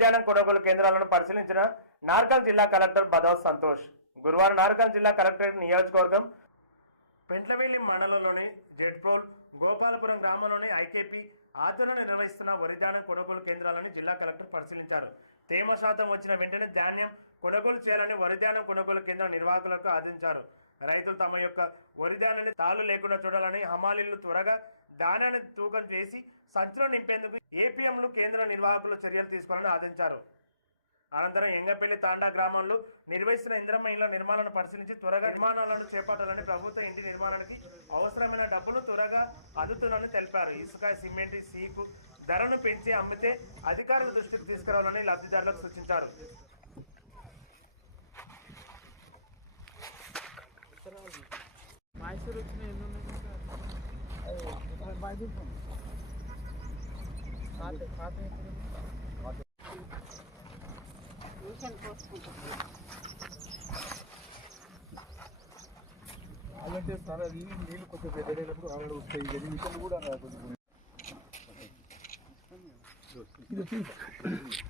వరిధ్యానం కొనుగోలు కేంద్రాలను పరిశీలించిన నార్కల్ జిల్లా కలెక్టర్ బదవ్ సంతోష్. గురువారం నార్కల్ జిల్లా కలెక్టరేట్ నియోజకవర్గం పెంట్లవేలి మండలంలోని జెడ్ప్రోల్ గోపాలపురం గ్రామంలోని ఐకేపీ ఆధ్వర్యంలో నిర్వహిస్తున్న వరిధాన్యం కొనుగోలు కేంద్రాలను జిల్లా కలెక్టర్ పరిశీలించారు. తేమ శాతం వచ్చిన వెంటనే ధాన్యం కొనుగోలు చేయాలని వరిధాన్యం కొనుగోలు కేంద్రం నిర్వాహకులకు ఆదేశించారు. రైతులు తమ యొక్క వరిధాన్యాన్ని తాళు లేకుండా చూడాలని హమాలీలు త్వరగా ధాన్యాన్ని తూకం చేసి సంచులో నింపేందుకు ఏపీఎంలు కేంద్ర నిర్వాహకులు చర్యలు తీసుకోవాలని ఆదేశించారు. అనంతరం ఎంగపల్లి తాండా గ్రామంలో నిర్వహిస్తున్న ఇంద్రమ్మ ఇళ్ళ నిర్మాణాలను పరిశీలించి త్వరగా నిర్మాణాలను చేపట్టాలని ప్రభుత్వ ఇంటి నిర్మాణానికి అవసరమైన డబ్బులు త్వరగా అందుతున్నారని తెలిపారు. ఇసుక సిమెంట్ సీకు ధరను పెంచి అమ్మితే అధికారుల దృష్టికి తీసుకురావాలని లబ్ధిదారులకు సూచించారు. మైసూరు వచ్చిన ఎన్ని ఉన్నాయి? అలాంటి సార్ అది నీళ్ళు కొంచెం పెద్దడేటప్పుడు ఆవిడ వస్తాయి ఇది ఇక్కడ కూడా కొంచెం ఇది